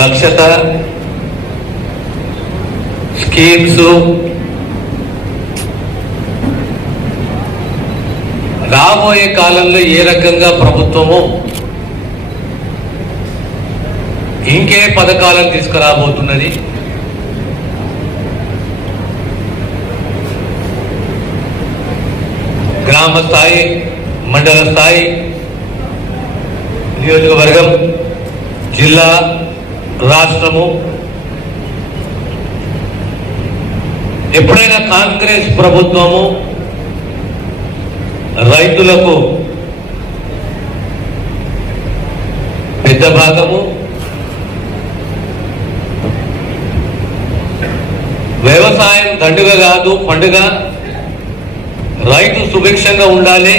దక్షత, స్కీమ్స్, రాబోయే కాలంలో ఏ రకంగా ప్రభుత్వము ఇంకే పథకాలను తీసుకురాబోతున్నది, గ్రామ స్థాయి, మండల స్థాయి, నియోజకవర్గం, జిల్లా, రాష్ట్రము. ఎప్పుడైనా కాంగ్రెస్ ప్రభుత్వము రైతులకు పెద్ద భాగము, వ్యవసాయం దండుగ కాదు పండుగ, రైతు సుభిక్షంగా ఉండాలి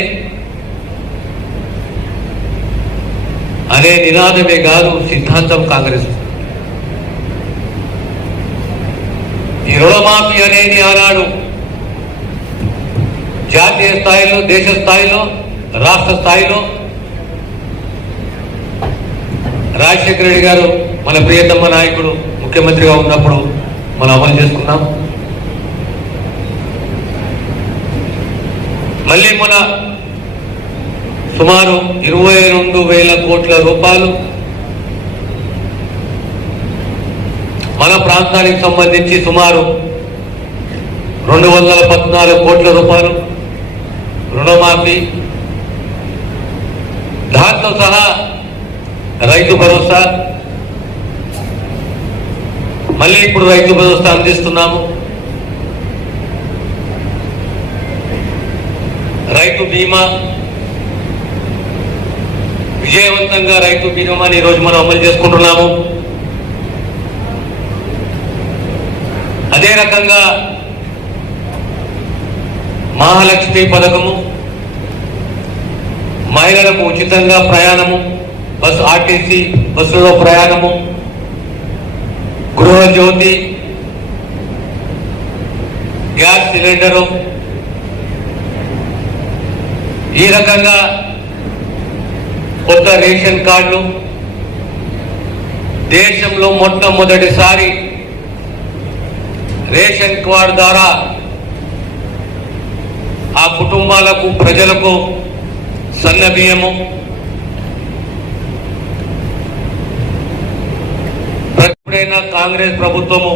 అనే నినాదమే కాదు సిద్ధాంతం కాంగ్రెస్. ఈ రుణమాఫీ అనేది ఆనాడు జాతీయ స్థాయిలో, దేశ స్థాయిలో, రాష్ట్ర స్థాయిలో రాజశేఖర రెడ్డి గారు మన ప్రియతమ నాయకుడు ముఖ్యమంత్రిగా ఉన్నప్పుడు మనం అమలు చేసుకున్నాం. మళ్ళీ మన సుమారు 22,000 కోట్ల రూపాయలు మన ప్రాంతానికి సంబంధించి సుమారు 214 కోట్ల రూపాయలు రుణమాఫీ, దాంతో సహా రైతు భరోసా, మళ్ళీ ఇప్పుడు రైతు భరోసా అందిస్తున్నాము. రైతు బీమా, విజయవంతంగా రైతు బీమాని ఈరోజు మనం అమలు చేసుకుంటున్నాము. అదే రకంగా మహాలక్ష్మి పథకము, మహిళలకు ఉచితంగా ప్రయాణము, బస్సు, ఆర్టీసీ బస్సులో ప్రయాణము, గృహజ్యోతి, గ్యాస్ సిలిండరు, ఈ రకంగా కొత్త రేషన్ కార్డులు, దేశంలో మొట్టమొదటిసారి రేషన్ కార్డు ద్వారా ఆ కుటుంబాలకు, ప్రజలకు సన్న బియ్యము, ఎప్పుడైనా కాంగ్రెస్ ప్రభుత్వము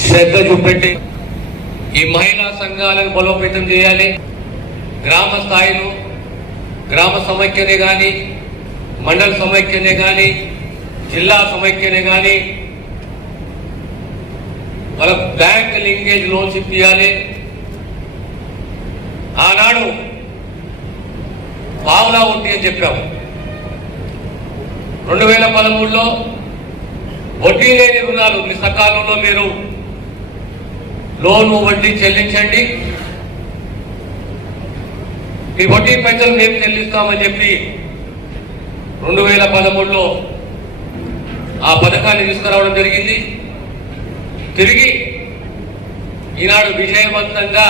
శ్రద్ధ చూపెట్టి ఈ మహిళా సంఘాలను బలోపేతం చేయాలి. గ్రామ స్థాయిలో గ్రామ సమైక్యనే కానీ, మండల సమైక్యనే కానీ, జిల్లా సమైక్యనే కానీ వాళ్ళ బ్యాంక్ లింకేజ్ లోన్స్ ఇప్పించాలి. ఆనాడు పావులా వడ్డీ అని చెప్పాము. 2013లో వడ్డీ లేని రుణాలు సకాలంలో మీరు లోను వడ్డీ చెల్లించండి, ఈ వడ్డీ పైసలు మేము చెల్లిస్తామని చెప్పి 2013లో ఆ పథకాన్ని తీసుకురావడం జరిగింది. తిరిగి ఈనాడు విజయవంతంగా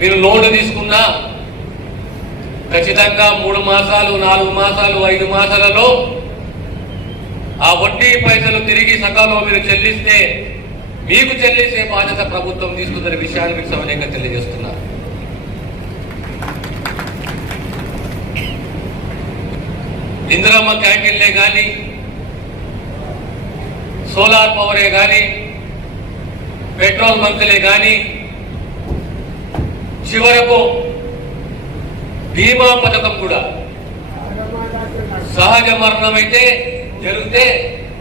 మీరు లోన్లు తీసుకున్నా ఖచ్చితంగా 3 మాసాలు, 4 మాసాలు, 5 మాసాలలో ఆ వడ్డీ పైసలు తిరిగి సకాలంలో మీరు చెల్లిస్తే మీకు చెల్లించే బాధ్యత ప్రభుత్వం తీసుకుందనే విషయాన్ని మీకు సవినయంగా తెలియజేస్తున్నారు. ఇందిరమ్మ క్యాంటీన్లే కానీ, సోలార్ పవరే కానీ, పెట్రోల్ బంకులే కానీ, చివరకు బీమా పథకం కూడా సహజ మరణం అయితే జరిగితే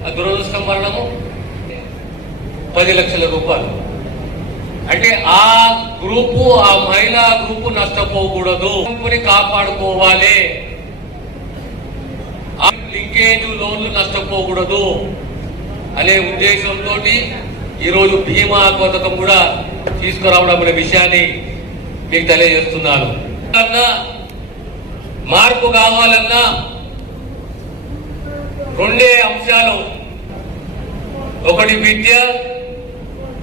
ఆ దురదృష్టం మరణము 10 లక్షల రూపాయలు. అంటే ఆ గ్రూపు, ఆ మహిళా గ్రూపు నష్టపోకూడదు, కాపాడుకోవాలి, ఆ లింకేజ్ లోన్లు నష్టపోకూడదు అనే ఉద్దేశంతో ఈరోజు బీమా పథకం కూడా తీసుకురావడం అనే విషయాన్ని మీకు తెలియజేస్తున్నాను. మార్పు కావాలన్నా 2 అంశాలు, ఒకటి విద్య,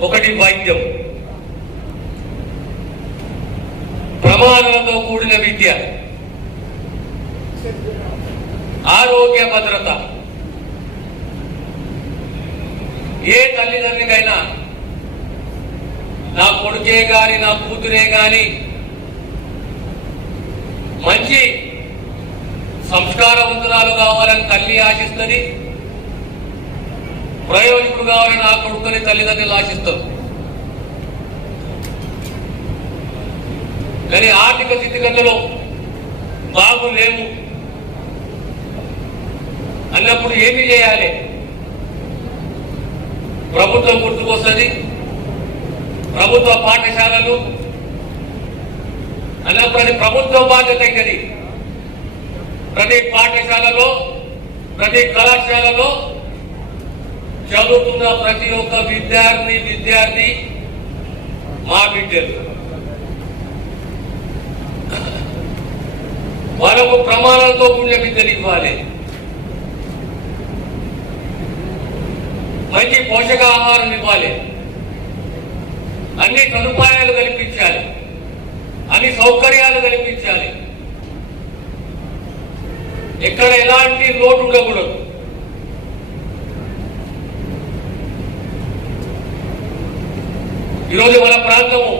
ఒకటి వైద్యం. ప్రమాణాలతో కూడిన విద్య, ఆరోగ్య భద్రత. ఏ తల్లిదండ్రులకైనా నా కొడుకే గాని నా కూతురే గాని మంచి సంస్కారవంతురాలు కావాలని తల్లి ఆశిస్తుంది, ప్రయోజకుడు కావాలని నా కొడుకుని తల్లిదండ్రులు ఆశిస్తారు. కానీ ఆర్థిక స్థితిగతులు బాగులేవు అన్నప్పుడు ఏమి చేయాలి? ప్రభుత్వం గుర్తుకొస్తుంది. ప్రభుత్వ పాఠశాలలు అన్నప్పుడు అది ప్రభుత్వ బాధ్యత అవుతుంది. ప్రతి పాఠశాలలో ప్రతి కళాశాలలో చదువుతున్న ప్రతి ఒక్క విద్యార్థి మా బిడ్డలు. వాళ్ళకు ప్రమాణాలతో కూడిన విద్యలు ఇవ్వాలి, మంచి పోషకాహారం ఇవ్వాలి, అన్ని సదుపాయాలు కల్పించాలి, అన్ని సౌకర్యాలు కల్పించాలి. ఎక్కడ ఎలాంటి లోటు ఉండకూడదు. ఈరోజు మన ప్రాంతము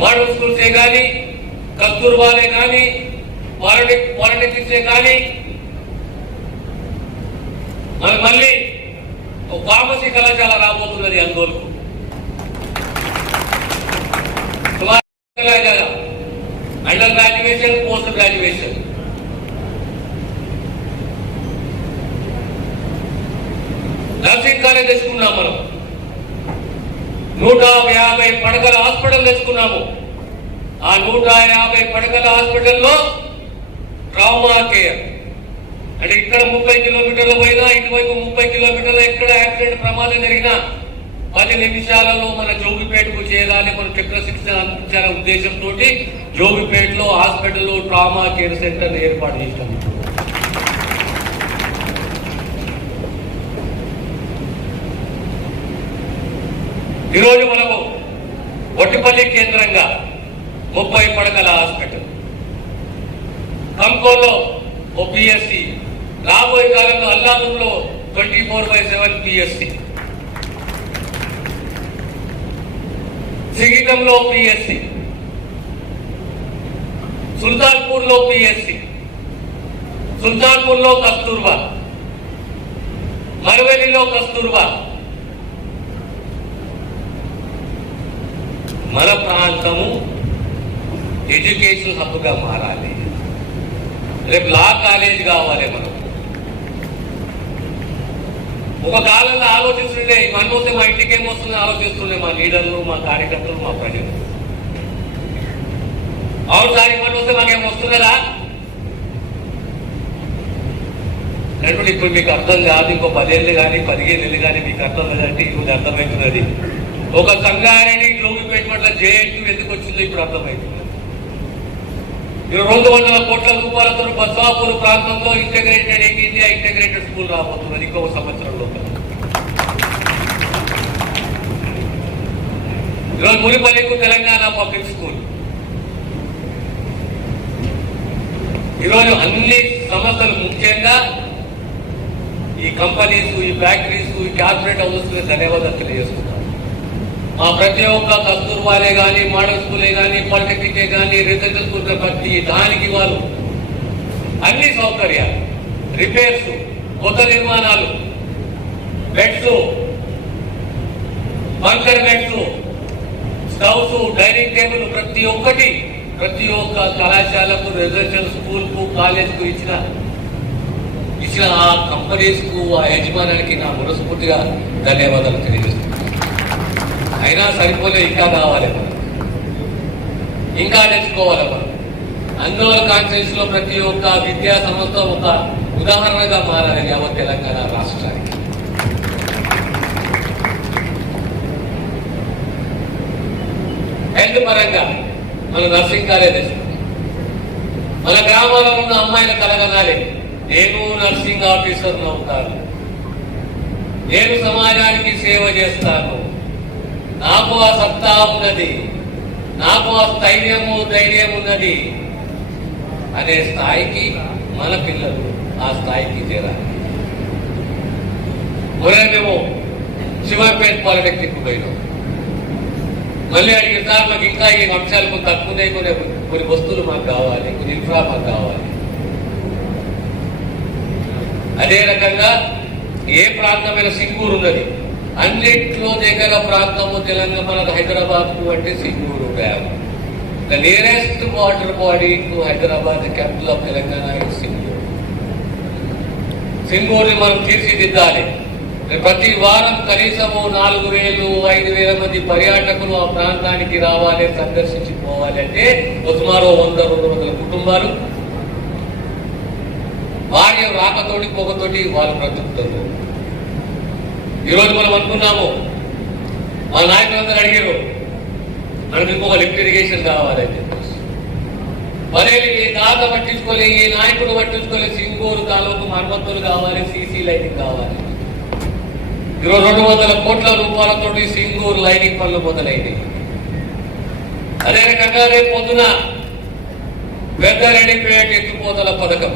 మోడల్ స్కూల్సే కానీ, కస్తూర్బాలే కానీ, పాలిటెక్నిక్సే కానీ, మన మళ్ళీ ఫార్మసీ కళాశాల రాబోతున్నది అందోలకు. Under graduation, post graduation. Nursing college తెచ్చుకున్నాం మనం. 150 పడకల హాస్పిటల్ తెచ్చుకున్నాము. ఆ 150 పడకల హాస్పిటల్లో ట్రామా కేర్ అంటే ఇక్కడ 30 కిలోమీటర్లు పోయినా ఇటువైపు 30 కిలోమీటర్లు ఎక్కడ యాక్సిడెంట్ ప్రమాదం జరిగినా 10 నిమిషాలలో మన జోగిపేటకు చేరాలి, మన చక్ర శిక్షణ అందించాలనే ఉద్దేశంతో జోగిపేటలో హాస్పిటల్లో ట్రామా కేర్ సెంటర్ ఏర్పాటు చేశాం. ఈరోజు మనము ఒట్టిపల్లి కేంద్రంగా 30 పడకల హాస్పిటల్, కంకోలో ఓ పిఎస్సి, రాబోయే కాలంలో అల్లాదంలో 24/7 పిఎస్సి, సిగితంలో పిఎస్సి, సుల్తాన్పూర్లో పిఎస్సి, సుల్తాన్పూర్లో కస్తూర్బా, మరవెల్లిలో కస్తూర్బా. మన ప్రాంతము ఎడ్యుకేషన్ హబ్గా మారాలి. రేపు లా కాలేజ్ కావాలి. మనం ఒక కాలంలో ఆలోచిస్తుండే ఇవన్నీ వస్తే మా ఇంటికి ఏమొస్తుందో ఆలోచిస్తుండే మా లీడర్లు, మా కార్యకర్తలు, మా ప్రజలు. అవును సార్, ఇవన్నీ వస్తే మాకేమొస్తుందా అంటే ఇప్పుడు మీకు అర్థం కాదు. ఇంకో 10 ఏళ్ళు కానీ 15 ఏళ్ళు కానీ మీకు అర్థం లేదంటే ఇప్పుడు అర్థమవుతున్నది. ఒక సంగారెడ్డి జోగిపేట పట్ల జేఎన్టీ ఎందుకు వచ్చిందో ఇప్పుడు అర్థమవుతుంది. 200 కోట్ల రూపాయలతో బస్వాపూర్ ప్రాంతంలో ఇంటిగ్రేటెడ్ ఇండియా ఇంటిగ్రేటెడ్ స్కూల్ రాబోతున్నది ఇంకొక సంవత్సరంలో. ఈరోజు మునిపల్లికు తెలంగాణ పబ్లిక్ స్కూల్. ఈరోజు అన్ని సంస్థలు, ముఖ్యంగా ఈ కంపెనీస్, ఈ ఫ్యాక్టరీస్, ఈ కార్పొరేట్ హౌసెస్ ధన్యవాదాలు తెలియజేస్తున్నారు. మా ప్రతి ఒక్క కస్తూర్బాలే కానీ, మోడల్ స్కూలే కానీ, పాలిటెక్నికే కానీ, రెసిడెన్షియల్ స్కూల్ ప్రతి దానికి వాళ్ళు అన్ని సౌకర్యాలు, రిపేర్స్, కొత్త నిర్మాణాలు, beds, bunker beds, stoves, dining table ప్రతి ఒక్క కళాశాలకు, రెసిడెన్షియల్ స్కూల్ కు, కాలేజ్ కు ఇచ్చిన ఆ కంపెనీస్ కు, ఆ యజమానానికి నా మనస్ఫూర్తిగా ధన్యవాదాలు తెలియజేస్తున్నాను. అయినా సరిపోలే, ఇంకా కావాలి, మనం ఇంకా తెచ్చుకోవాలి. మనం అందులో కాన్ఫరెన్స్ లో ప్రతి ఒక్క విద్యా సంస్థ ఒక ఉదాహరణగా మారాలి యావత్ తెలంగాణ రాష్ట్రానికి. హెల్త్ పరంగా మన నర్సింగ్ కాలేజ్ తెచ్చుకుంటాం. మన గ్రామాల్లో ఉన్న అమ్మాయిల కలగనాలి, నేను నర్సింగ్ ఆఫీసర్ అవుతాను, నేను సమాజానికి సేవ చేస్తాను, నాకు ఆ సత్తా ఉన్నది, నాకు ఆ ధైర్యం ఉన్నది అనే స్థాయికి మన పిల్లలు ఆ స్థాయికి చేరాలి. మొన్న మేము శివాపేట పాలిటెక్నిక్ పోయినాం. మళ్ళీ అడిగిన సార్ మాకు ఇంకా ఈ అంశాలకు తక్కువనే కొన్ని వస్తువులు మాకు కావాలి, కొన్ని ఇన్ఫ్రా మాకు కావాలి. అదే రకంగా ఏ ప్రాంతమైన సింగూరు ఉన్నది, అన్నిట్లో దగ్గర ప్రాంతము తెలంగాణ మన హైదరాబాద్ అంటే Singur dam. The nearest water body to Hyderabad, the capital of Telangana is Singur. సింగూరుని మనం తీర్చిదిద్దాలి. ప్రతి వారం కనీసము 4,000, 5,000 మంది పర్యాటకులు ఆ ప్రాంతానికి రావాలి, సందర్శించి పోవాలి. అంటే సుమారు 100-200 కుటుంబాలు భార్య రాకతోటి పొగతోటి వాళ్ళు బ్రతుకుతారు. ఈరోజు మనం అనుకున్నాము, మా నాయకులందరూ అడిగారు మనకి ఇంకొక లిఫ్ట్ ఇరిగేషన్ కావాలని చెప్పేసి. మరేది ఈ తాత పట్టించుకోలే, ఈ నాయకుడు పట్టించుకోలే, సింగూరు తాలూకు మరమ్మతులు కావాలి, సీసీ లైటింగ్ కావాలి. ఈరోజు 200 కోట్ల రూపాయలతో సింగూరు లైనింగ్ పనులు మొదలైనవి. అదే రకంగా రేపు పొద్దున పెద్దరెడ్డిపేట ఎత్తిపోతల పథకం,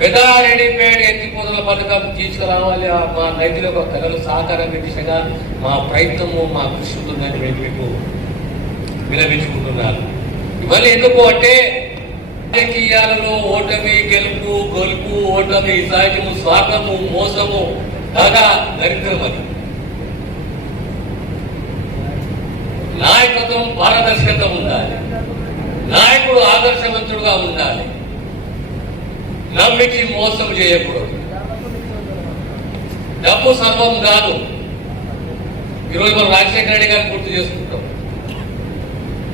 పెద్దారెడ్డిపేట ఎత్తిపోతల పథకం తీసుకురావాలి. మా రైతులకు కళలు సహకారం దిశగా మా ప్రయత్నము, మా కృషి ఉంటుందని నేను మీకు విరమించుకుంటున్నాను. ఇవన్నీ ఎందుకు అంటే రాజకీయాలలో ఓటమి, గెలుపు, గొలుపు, ఓటమి సహజము, స్వార్థము, మోసము, కాగా దరిద్రం. అది నాయకత్వం పారదర్శకత ఉండాలి, నాయకుడు ఆదర్శవంతుడుగా ఉండాలి, నమ్మికి మోసం చేయకూడదు. డబ్బు సర్వం కాదు. ఈరోజు మనం రాజశేఖర రెడ్డి గారిని గుర్తు చేసుకుంటాం,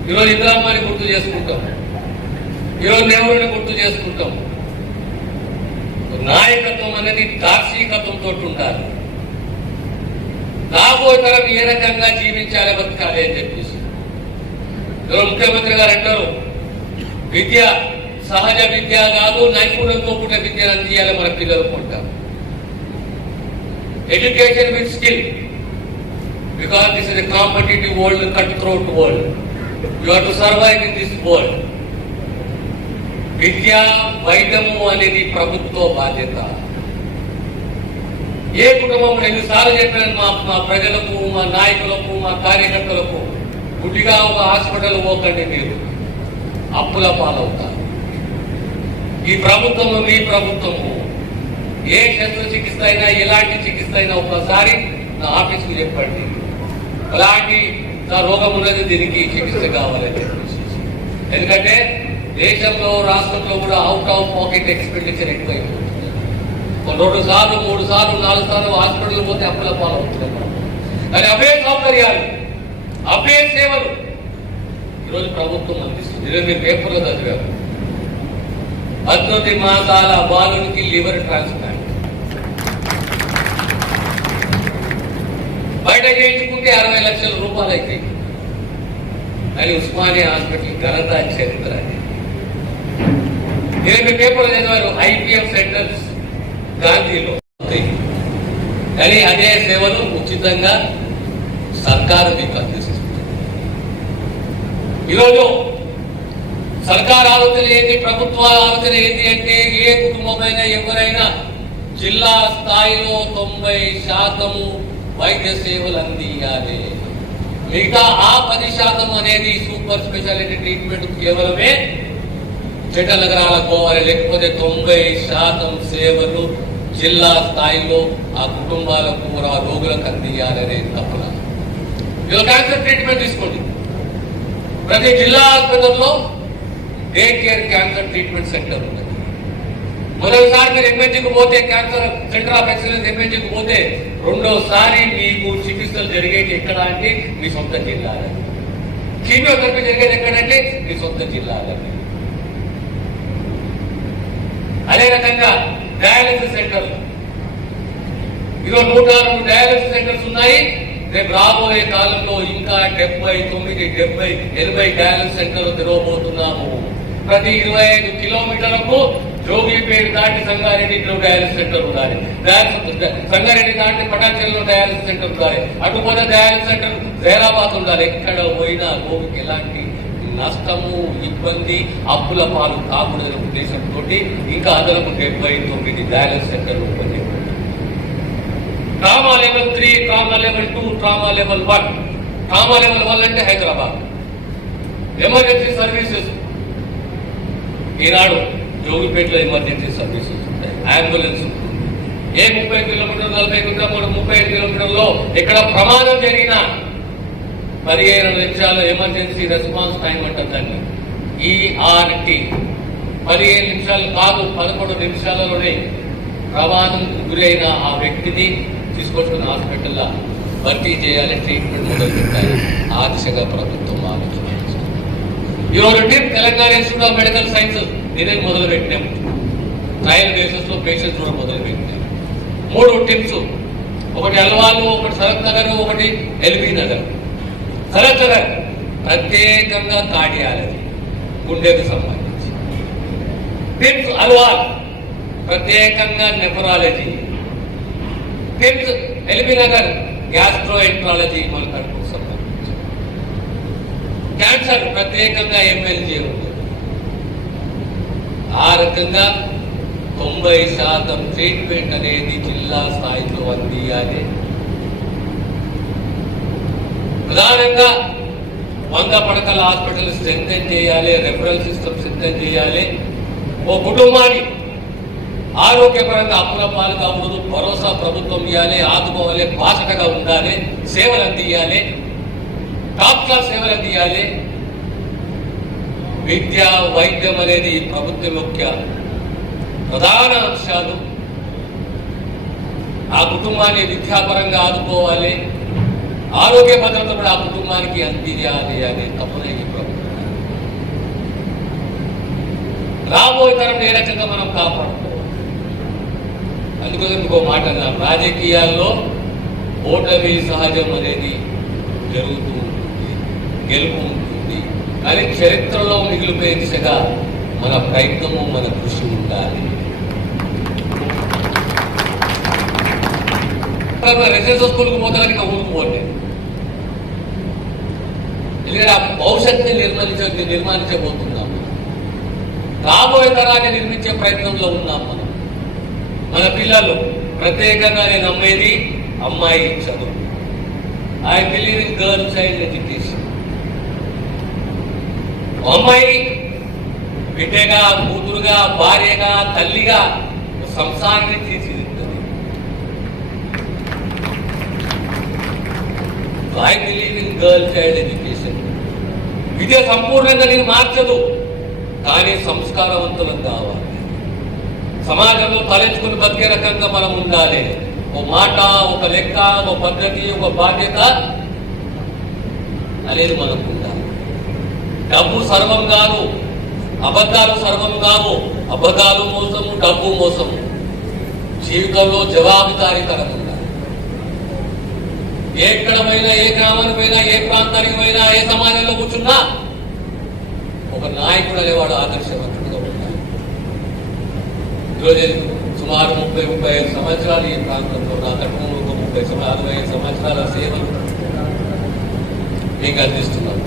ఈరోజు ఇందిరామ్మని గుర్తు చేసుకుంటాం, ఈరోజు నెహ్రూని గుర్తు చేసుకుంటాం. నాయకత్వం అనేది దార్శనికత్వంతో ఉండాలి. రాబోయే తరం ఏ రకంగా జీవించాలి, బతకాలి అని చెప్పేసి ముఖ్యమంత్రి గారు అంటారు, విద్య సహజ విద్య కాదు, నైపుణ్యంతో కూడిన విద్యను అందించాలి మన పిల్లలకు అంటారు. Education with skill, because this is a competitive world, cut throat world. You have to survive in this world. విద్య, వైద్యము అనేది ప్రభుత్వ బాధ్యత. ఏ కుటుంబం ఎన్నిసార్లు చెప్పాను మా ప్రజలకు, మా నాయకులకు, మా కార్యకర్తలకు, గుడ్డిగా ఒక హాస్పిటల్ పోకండి, మీరు అప్పుల పాలవుతారు. ఈ ప్రభుత్వము, మీ ప్రభుత్వము ఏ శస్త్రచికిత్స అయినా, ఎలాంటి చికిత్స అయినా ఒకసారి నా ఆఫీస్కి చెప్పండి, అలాంటి నా రోగం ఉన్నది, దీనికి చికిత్స కావాలని చెప్పేసి. ఎందుకంటే దేశంలో, రాష్ట్రంలో కూడా అవుట్ ఆఫ్ పాకెట్ ఎక్స్పెండిచర్ ఎక్కువైపోతుంది. 2 సార్లు, 3 సార్లు, 4 సార్లు హాస్పిటల్ పోతే అప్పుల పాలవుతున్నాం. కానీ అవే సౌకర్యాలు, అవే సేవలు ఈరోజు ప్రభుత్వం అందిస్తుంది. ఈరోజు మీరు పేపర్లో చదివారు, 18 మాసాల బాలునికి లివర్ ట్రాన్స్ప్లాంట్. బయట చేయించుకుంటే 60 లక్షల రూపాయలు అవుతాయి. కానీ ఉస్మానియా హాస్పిటల్ ఘనత, చరిత్ర. మీరు పేపర్లో చదివారు, ఐపీఎఫ్ సెంటర్స్ గాంధీలో. కానీ అదే సేవలు ఉచితంగా సర్కారు మీకు అందిస్తుంది. ఈరోజు సర్కారు ఆలోచన ఏంటి, ప్రభుత్వ ఆలోచన ఏంటి అంటే, ఏ కుటుంబమైనా ఎవరైనా జిల్లా స్థాయిలో 90% వైద్య సేవలు అందియాలి. మిగతా ఆ 10% అనేది సూపర్ స్పెషాలిటీ ట్రీట్మెంట్ కేవలమే చెట్ట నగరాలకు పోవాలి. లేకపోతే 90% సేవలు జిల్లా స్థాయిలో ఆ కుటుంబాలకు, ఆ రోగులకు అందియాలనే తప్పున. ఇలా క్యాన్సర్ ట్రీట్మెంట్ తీసుకోండి. ప్రతి జిల్లా ఆసుపత్రిలో day care cancer treatment centre ఉన్నది. మొదటిసారి మీరు ఎంఎన్జీకి పోతే, క్యాన్సర్ సెంటర్ ఆఫ్ ఎక్సలెన్స్ ఎంఎన్జీకి పోతే, రెండోసారి మీకు చికిత్సలు జరిగేది ఎక్కడ అంటే మీ సొంత జిల్లాలో. కీమోథెరపీ జరిగేది ఎక్కడంటే మీ సొంత జిల్లాలో. అదే రకంగా డయాలసిస్ సెంటర్లు, ఈరోజు 106 డయాలసిస్ సెంటర్స్ ఉన్నాయి. రేపు రాబోయే కాలంలో ఇంకా 79, 70, 80 డయాలసిస్ సెంటర్లు తెరవబోతున్నాము. ప్రతి 25 కిలోమీటర్లకు జోగిపేట దాటి సంగారెడ్డిలో డయాలసిస్ సెంటర్ ఉండాలి, సంగారెడ్డి దాటి పటాన్చెరులో డయాలసిస్ సెంటర్ ఉండాలి, అటుపోతే డయాలసిస్ సెంటర్ జైరాబాద్ ఉండాలి. ఎక్కడ పోయినా రోగికి ఎలాంటి నష్టము, ఇబ్బంది, అప్పుల పాలు కాకూడదనే ఉద్దేశంతో ఇంకా అదనపు 79 డయాలసిస్ సెంటర్లు ఓపెన్ చేయబడ్డాయి. Trauma level 3, trauma level 2, trauma level 1. Trauma level 1 అంటే హైదరాబాద్. ఎమర్జెన్సీ సర్వీసెస్ ఈనాడు జోగిపేటలో ఎమర్జెన్సీ సర్వీసెస్ ఉంటాయి, అంబులెన్స్ ఉంటుంది. ఏ 30 కిలోమీటర్లు 40 కిలోమీటర్లు 35 కిలోమీటర్లో ఎక్కడ ప్రమాదం జరిగినా 15 నిమిషాలు ఎమర్జెన్సీ రెస్పాన్స్ టైం అంటుందండి. ఈ ఆర్టీ 15 నిమిషాలు కాదు, 11 నిమిషాలలోనే ప్రమాదం గురైన ఆ వ్యక్తిని తీసుకొచ్చుకున్న హాస్పిటల్లో భర్తీ చేయాలి, ట్రీట్మెంట్ మొదలు పెట్టాలి. ఆ దిశగా ప్రభుత్వం ఆలోచించాలి. ఈరోజు Telangana institute of medical sciences దీనిని మొదలు పెట్టినాం. ట్రయల్ బేసిస్ లో పేషెంట్స్ కూడా మొదలు పెట్టినాం. 3 టీమ్స్, ఒకటి అల్వాలు, ఒకటి శరత్ నగర్, ఒకటి ఎల్బీ నగర్. శరత్ నగర్ ప్రత్యేకంగా కార్డియాలజీ, గుండెకు సంబంధించి. టిమ్స్ అల్వాల్ ప్రత్యేకంగా nephrology. TIMS LB Nagar gastroenterology, మన కడుపుకు సంబంధించి. క్యాన్సర్ ప్రత్యేకంగా ఎంఎల్జీ ఉంది. ఆ రకంగా 90% ట్రీట్మెంట్ అనేది జిల్లా స్థాయిలో అందియాలి. ప్రధానంగా 100 పడకల హాస్పిటల్ స్ట్రెంథెన్ చేయాలి, రెఫరల్ సిస్టమ్ సిద్ధం చేయాలి. ఓ కుటుంబాన్ని ఆరోగ్యపరంగా అప్పుల పాలు కాకూడదు, భరోసా ప్రభుత్వం ఇవ్వాలి, ఆదుకోవాలి, బాసటగా ఉండాలి, సేవలు అందియాలి, టాప్ క్లాస్ సేవలు అందియాలి. విద్య, వైద్యం అనేది ప్రభుత్వం యొక్క ప్రధాన అంశాలు. ఆ కుటుంబాన్ని విద్యాపరంగా ఆదుకోవాలి, ఆరోగ్య భద్రత కూడా ఆ కుటుంబానికి అందియాలి అనే తప్పునే ఈ ప్రభుత్వం. రాబోయే తరం ఏ రకంగా మనం కాపాడుకోవాలి. అందుకోసం ఇంకో మాట అన్నాను, రాజకీయాల్లో ఓటమి సహజం అనేది జరుగుతూ ఉంటుంది, గెలుపు ఉంటుంది. కానీ చరిత్రలో మిగిలిపోయే దిశగా మన ప్రయత్నము, మన కృషి ఉండాలి. రెసిడెన్షియల్ స్కూల్కి పోతానికి నా ఊరికి పోలేదు. ఎందుకంటే ఆ భవిష్యత్తుని నిర్మాణించబోతున్నాం. రాబోయే తరాన్ని నిర్మించే ప్రయత్నంలో ఉన్నాం మనం. మన పిల్లలు ప్రత్యేకంగా నేను నమ్మేది అమ్మాయి చదువు. I believe in girl child education. అమ్మాయి బిడ్డగా, కూతురుగా, భార్యగా, తల్లిగా సంసారాన్ని తీర్చిదిద్దుతుంది. I believe in girl child education. విద్య సంపూర్ణంగా నేను మార్చదు, కానీ సంస్కారవంతులం కావాలి. సమాజంలో తలెత్తుకుని బతికే రకంగా మనం ఉండాలి. ఒక మాట, ఒక లెక్క, ఒక పద్ధతి, ఒక బాధ్యత అనేది మనకు ఉండాలి. డబ్బు సర్వం కాదు, అబద్ధాలు సర్వం కాదు. అబద్ధాలు మోసము, డబ్బు మోసము. జీవితంలో జవాబుదారీతనం ఉండాలి. ఎక్కడమైనా, ఏ గ్రామానికి పోయినా, ఏ ప్రాంతానికి పోయినా, ఏ సమాజంలో కూర్చున్నా ఒక నాయకుడు అనేవాడు ఆదర్శవంతుడుగా ఉండాలి. ఈరోజు సుమారు 30-35 సంవత్సరాలు ఈ ప్రాంతంలో, నా తక్కువ 30-65 సంవత్సరాల సేవలు మీకు అందిస్తున్నాం.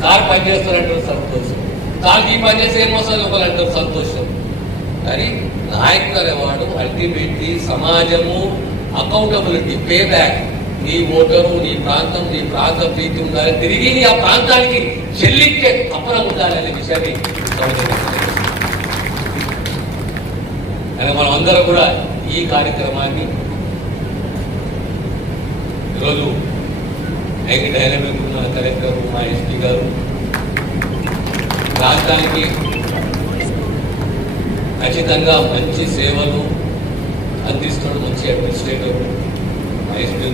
సార్ పనిచేస్తారంటారు సంతోషం, సార్కి ఈ పనిచేస్తే ఏమొస్తుంది ఒకరంటారు సంతోషం. కానీ నాయకుడు అనేవాడు అల్టిమేట్లీ సమాజము, అకౌంటబిలిటీ, పే బ్యాక్. నీ ఓటరు, నీ ప్రాంతం, నీ ప్రాంత ప్రీతి ఉండాలి, తిరిగి ఆ ప్రాంతానికి చెల్లించే తప్పన ఉండాలనే విషయాన్ని మనం అందరం కూడా ఈ కార్యక్రమాన్ని ఈరోజు యంగ్ డైనమిక్ ఉన్న కలెక్టర్, మా ఎస్పీ గారు రాష్ట్రానికి ఖచ్చితంగా మంచి సేవలు అందిస్తున్నాడు, మంచి అడ్మినిస్ట్రేటర్ మా ఎస్పీ